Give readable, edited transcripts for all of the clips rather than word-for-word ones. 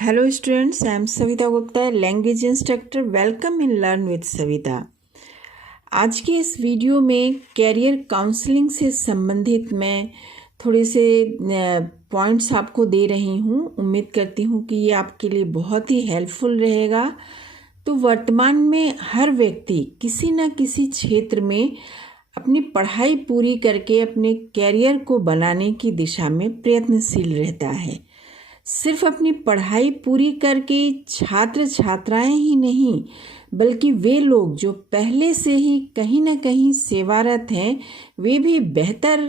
Hello students, I am Savita Gupta, language instructor. Welcome in learn with Savita. आज के इस video में career counselling से संबंधित मैं थोड़े से पॉइंट्स आपको दे रही हूँ. उम्मीद करती हूँ कि ये आपके लिए बहुत ही हेल्पफुल रहेगा. तो वर्तमान में हर व्यक्ति किसी न किसी क्षेत्र में अपनी पढ़ाई पूरी करके अपने कैरियर को बनाने की दिशा में प्रयत्नशील रहता है. सिर्फ अपनी पढ़ाई पूरी करके छात्र छात्राएं ही नहीं, बल्कि वे लोग जो पहले से ही कहीं न कहीं सेवारत हैं, वे भी बेहतर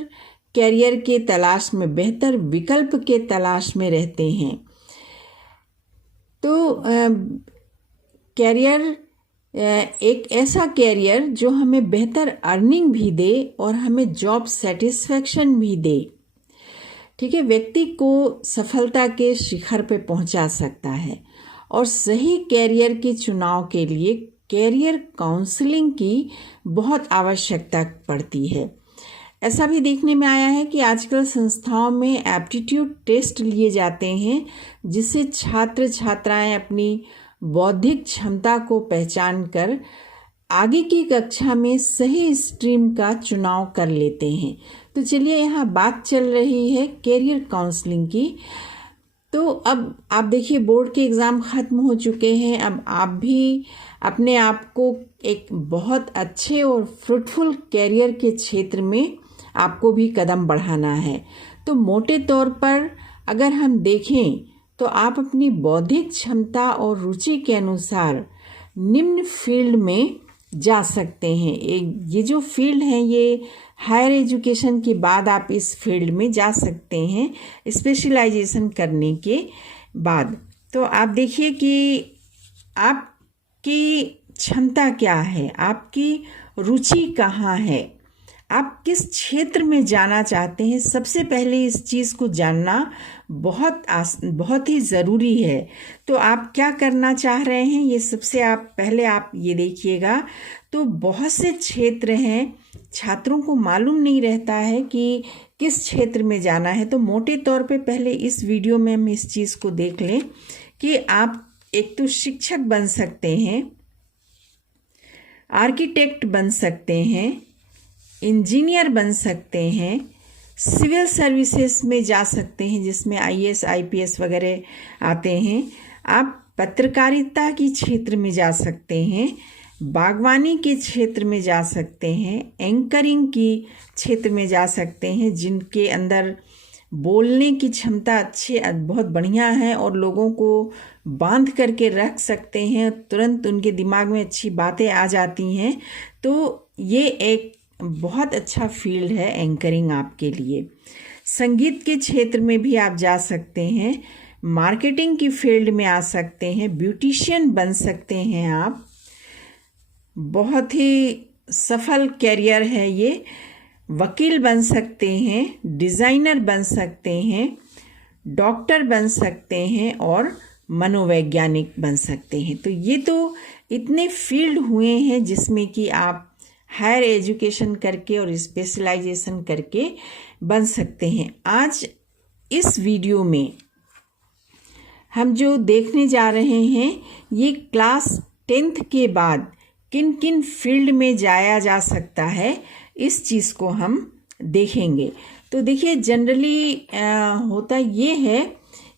कैरियर के तलाश में, बेहतर विकल्प के तलाश में रहते हैं. तो कैरियर एक ऐसा कैरियर जो हमें बेहतर अर्निंग भी दे और हमें जॉब सेटिस्फैक्शन भी दे, ठीक है, व्यक्ति को सफलता के शिखर पे पहुंचा सकता है. और सही कैरियर के चुनाव के लिए कैरियर काउंसलिंग की बहुत आवश्यकता पड़ती है. ऐसा भी देखने में आया है कि आजकल संस्थाओं में एप्टीट्यूड टेस्ट लिए जाते हैं, जिससे छात्र छात्राएं अपनी बौद्धिक क्षमता को पहचान कर आगे की कक्षा में सही स्ट्रीम का चुनाव कर लेते हैं. तो चलिए, यहाँ बात चल रही है कैरियर काउंसलिंग की. तो अब आप देखिए, बोर्ड के एग्ज़ाम ख़त्म हो चुके हैं. अब आप भी अपने आप को एक बहुत अच्छे और फ्रूटफुल कैरियर के क्षेत्र में आपको भी कदम बढ़ाना है. तो मोटे तौर पर अगर हम देखें तो आप अपनी बौद्धिक क्षमता और रुचि के अनुसार निम्न फील्ड में जा सकते हैं. ये जो फील्ड है, ये हायर एजुकेशन के बाद आप इस फील्ड में जा सकते हैं स्पेशलाइजेशन करने के बाद. तो आप देखिए कि आपकी क्षमता क्या है, आपकी रुचि कहाँ है, आप किस क्षेत्र में जाना चाहते हैं. सबसे पहले इस चीज़ को जानना बहुत ही ज़रूरी है. तो आप क्या करना चाह रहे हैं, ये सबसे पहले आप ये देखिएगा. तो बहुत से क्षेत्र हैं, छात्रों को मालूम नहीं रहता है कि किस क्षेत्र में जाना है. तो मोटे तौर पे पहले इस वीडियो में हम इस चीज़ को देख लें कि आप एक तो शिक्षक बन सकते हैं, आर्किटेक्ट बन सकते हैं, इंजीनियर बन सकते हैं, सिविल सर्विसेज में जा सकते हैं जिसमें IAS IPS वगैरह आते हैं. आप पत्रकारिता के क्षेत्र में जा सकते हैं, बागवानी के क्षेत्र में जा सकते हैं, एंकरिंग की क्षेत्र में जा सकते हैं, जिनके अंदर बोलने की क्षमता बहुत बढ़िया है और लोगों को बांध करके रख सकते हैं, तुरंत उनके दिमाग में अच्छी बातें आ जाती हैं. तो ये एक बहुत अच्छा फील्ड है एंकरिंग आपके लिए. संगीत के क्षेत्र में भी आप जा सकते हैं, मार्केटिंग की फील्ड में आ सकते हैं, ब्यूटिशियन बन सकते हैं आप. बहुत ही सफल कैरियर है ये. वकील बन सकते हैं, डिज़ाइनर बन सकते हैं, डॉक्टर बन सकते हैं और मनोवैज्ञानिक बन सकते हैं. तो ये तो इतने फील्ड हुए हैं जिसमें कि आप हायर एजुकेशन करके और स्पेशलाइजेशन करके बन सकते हैं. आज इस वीडियो में हम जो देखने जा रहे हैं, ये क्लास 10th के बाद किन किन फील्ड में जाया जा सकता है, इस चीज़ को हम देखेंगे. तो देखिए, जनरली होता ये है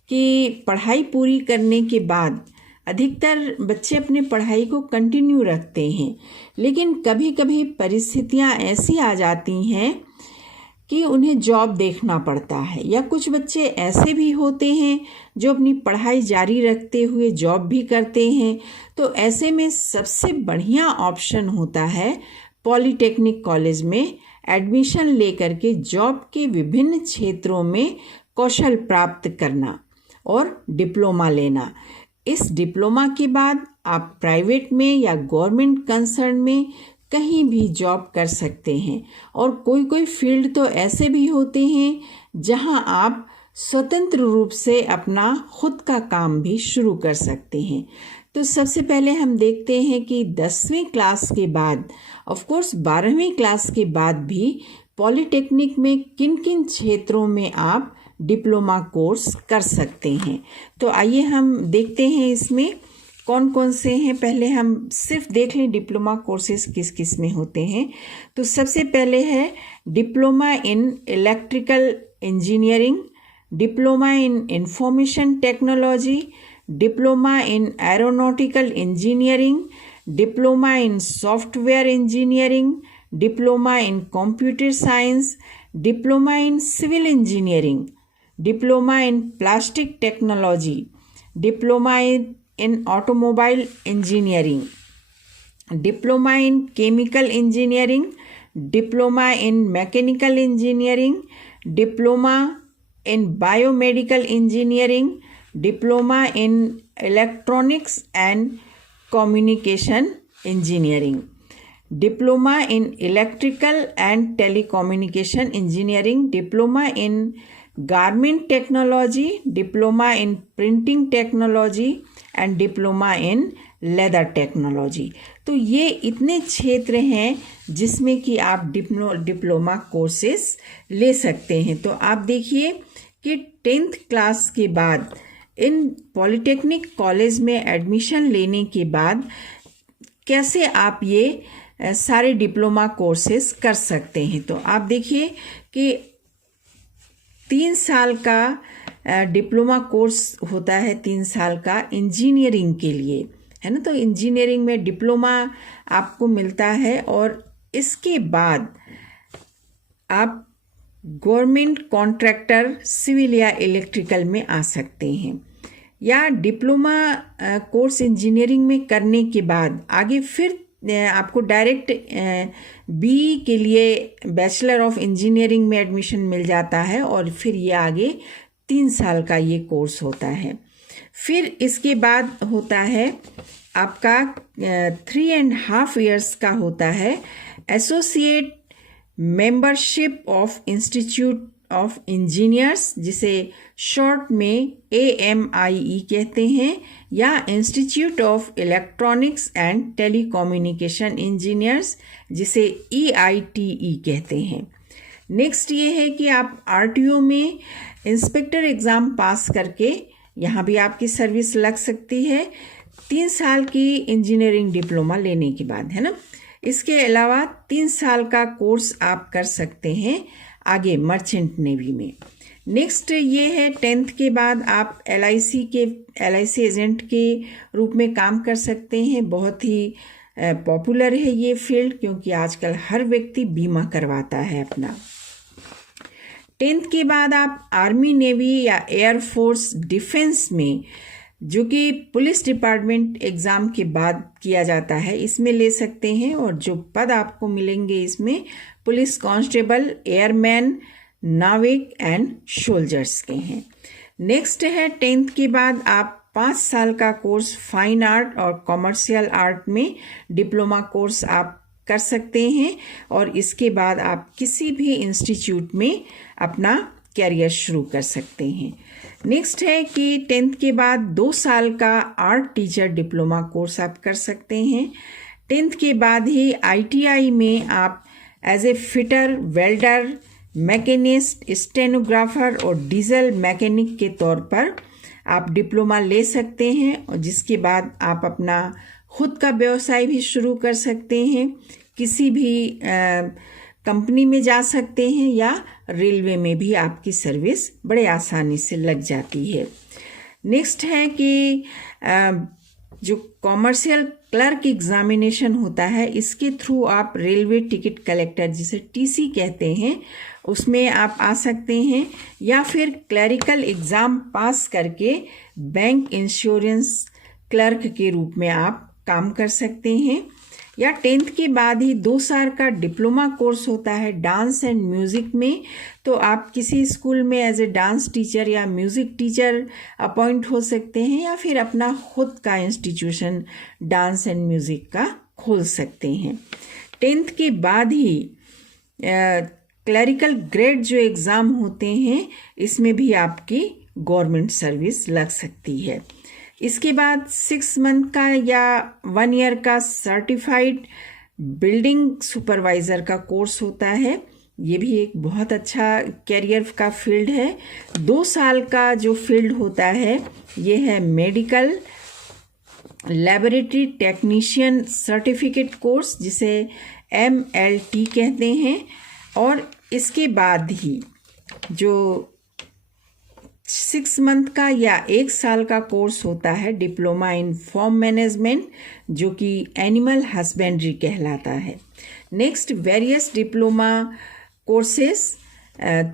कि पढ़ाई पूरी करने के बाद अधिकतर बच्चे अपने पढ़ाई को कंटिन्यू रखते हैं, लेकिन कभी कभी परिस्थितियां ऐसी आ जाती हैं कि उन्हें जॉब देखना पड़ता है. या कुछ बच्चे ऐसे भी होते हैं जो अपनी पढ़ाई जारी रखते हुए जॉब भी करते हैं. तो ऐसे में सबसे बढ़िया ऑप्शन होता है पॉलिटेक्निक कॉलेज में एडमिशन लेकर के जॉब के विभिन्न क्षेत्रों में कौशल प्राप्त करना और डिप्लोमा लेना. इस डिप्लोमा के बाद आप प्राइवेट में या गवर्नमेंट कंसर्न में कहीं भी जॉब कर सकते हैं. और कोई फील्ड तो ऐसे भी होते हैं जहां आप स्वतंत्र रूप से अपना खुद का काम भी शुरू कर सकते हैं. तो सबसे पहले हम देखते हैं कि 10वीं क्लास के बाद, ऑफ कोर्स 12वीं क्लास के बाद भी पॉलिटेक्निक में किन किन क्षेत्रों में आप डिप्लोमा कोर्स कर सकते हैं। तो आइए हम देखते हैं इसमें कौन कौन से हैं। पहले हम सिर्फ देख लें डिप्लोमा कोर्सेज किस किस में होते हैं। तो सबसे पहले है diploma in electrical engineering, diploma in information technology, diploma in aeronautical engineering, diploma in software engineering, diploma in computer science, diploma in civil engineering, diploma in plastic technology, diploma in automobile engineering, diploma in chemical engineering, diploma in mechanical engineering, diploma in biomedical engineering, diploma in electronics and communication engineering, diploma in electrical and telecommunication engineering, diploma in garment technology, diploma in printing technology and diploma in leather technology. तो ये इतने क्षेत्र हैं जिसमें कि आप diploma courses ले सकते हैं। तो आप देखिए कि 10th क्लास के बाद इन पॉलिटेक्निक कॉलेज में एडमिशन लेने के बाद कैसे आप ये सारे डिप्लोमा कोर्सेस कर सकते हैं। तो आप देखिए कि 3 साल का डिप्लोमा कोर्स होता है, 3 साल का इंजीनियरिंग के लिए, है ना। तो इंजीनियरिंग में डिप्लोमा आपको मिलता है और इसके बाद आप गवर्नमेंट कॉन्ट्रैक्टर सिविल या इलेक्ट्रिकल में आ सकते हैं। या डिप्लोमा कोर्स इंजीनियरिंग में करने के बाद आगे फिर आपको डायरेक्ट बीई के लिए बैचलर ऑफ इंजीनियरिंग में एडमिशन मिल जाता है और फिर ये आगे 3 साल का ये कोर्स होता है। फिर इसके बाद होता है आपका 3.5 years का होता है associate membership of institute of engineers, जिसे शॉर्ट में AMIE कहते हैं, या institute of electronics and telecommunication engineers, जिसे EITE कहते हैं। नेक्स्ट ये है कि आप RTO में इंस्पेक्टर एग्ज़ाम पास करके यहाँ भी आपकी सर्विस लग सकती है 3 साल की इंजीनियरिंग डिप्लोमा लेने के बाद, है ना। इसके अलावा 3 साल का कोर्स आप कर सकते हैं आगे मर्चेंट नेवी में। नेक्स्ट ये है 10th के बाद आप LIC एजेंट के रूप में काम कर सकते हैं। बहुत ही पॉपुलर है ये फील्ड, क्योंकि आजकल हर व्यक्ति बीमा करवाता है अपना। 10th के बाद आप आर्मी, नेवी या एयरफोर्स, डिफेंस में, जो कि पुलिस डिपार्टमेंट एग्ज़ाम के बाद किया जाता है, इसमें ले सकते हैं। और जो पद आपको मिलेंगे इसमें पुलिस कांस्टेबल, एयरमैन, नाविक एंड सोल्जर्स के हैं। नेक्स्ट है 10th के बाद आप 5 साल का कोर्स फाइन आर्ट और कॉमर्शियल आर्ट में डिप्लोमा कोर्स आप कर सकते हैं और इसके बाद आप किसी भी इंस्टीट्यूट में अपना कैरियर शुरू कर सकते हैं। नेक्स्ट है कि 10th के बाद 2 साल का आर्ट टीचर डिप्लोमा कोर्स आप कर सकते हैं। 10th के बाद ही ITI में आप as a fitter, welder, machinist, stenographer और डीजल मैकेनिक के तौर पर आप डिप्लोमा ले सकते हैं, और जिसके बाद आप अपना खुद का व्यवसाय भी शुरू कर सकते हैं। किसी भी कंपनी में जा सकते हैं या रेलवे में भी आपकी सर्विस बड़े आसानी से लग जाती है। नेक्स्ट है कि जो कॉमर्शियल क्लर्क एग्जामिनेशन होता है, इसके थ्रू आप रेलवे टिकट कलेक्टर, जिसे TC कहते हैं, उसमें आप आ सकते हैं, या फिर क्लरिकल एग्ज़ाम पास करके बैंक इंश्योरेंस क्लर्क के रूप में आप काम कर सकते हैं। या 10th के बाद ही 2 साल का डिप्लोमा कोर्स होता है डांस एंड म्यूज़िक में, तो आप किसी स्कूल में एज ए डांस टीचर या म्यूज़िक टीचर अपॉइंट हो सकते हैं, या फिर अपना खुद का इंस्टीट्यूशन डांस एंड म्यूज़िक का खोल सकते हैं। 10th के बाद ही क्लरिकल ग्रेड जो एग्ज़ाम होते हैं, इसमें भी आपकी गवर्नमेंट सर्विस लग सकती है। इसके बाद 6 मंथ का या 1 ईयर का सर्टिफाइड बिल्डिंग सुपरवाइज़र का कोर्स होता है, ये भी एक बहुत अच्छा कैरियर का फील्ड है। 2 साल का जो फील्ड होता है ये है medical laboratory technician certificate course, जिसे MLT कहते हैं। और इसके बाद ही जो 6 मंथ का या 1 साल का कोर्स होता है डिप्लोमा इन फार्म मैनेजमेंट, जो कि एनिमल हस्बेंड्री कहलाता है। Next various diploma courses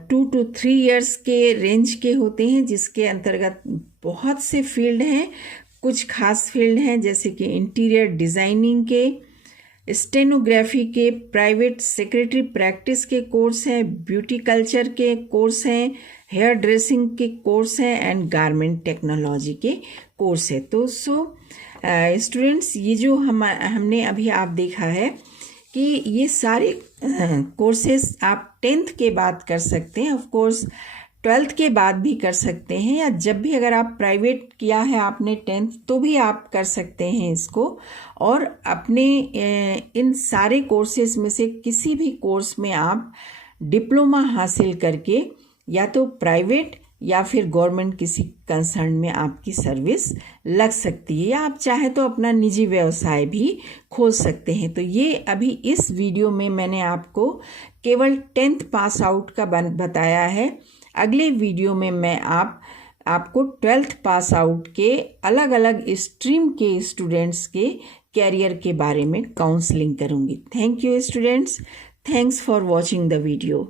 2 to 3 years के रेंज के होते हैं, जिसके अंतर्गत बहुत से फील्ड हैं। कुछ खास फील्ड हैं जैसे कि इंटीरियर डिज़ाइनिंग के, स्टेनोग्राफी के, प्राइवेट सेक्रेटरी प्रैक्टिस के कोर्स हैं, ब्यूटी कल्चर के कोर्स हैं, हेयर ड्रेसिंग के कोर्स हैं एंड गारमेंट टेक्नोलॉजी के कोर्स है। तो स्टूडेंट्स, ये जो हमने अभी आप देखा है कि ये सारे कोर्सेज आप 10th के बाद कर सकते हैं। ऑफ कोर्स 12th के बाद भी कर सकते हैं, या जब भी अगर आप प्राइवेट किया है आपने 10th तो भी आप कर सकते हैं इसको। और अपने इन सारे कोर्सेज में से किसी भी कोर्स में आप डिप्लोमा हासिल करके या तो प्राइवेट या फिर गवर्नमेंट किसी कंसर्न में आपकी सर्विस लग सकती है, या आप चाहे तो अपना निजी व्यवसाय भी खोल सकते हैं। तो ये अभी इस वीडियो में मैंने आपको केवल 10th पास आउट का बताया है। अगले वीडियो में मैं आपको 12th पास आउट के अलग अलग स्ट्रीम के स्टूडेंट्स के कैरियर के बारे में काउंसलिंग करूँगी। Thank you students, thanks for watching the video.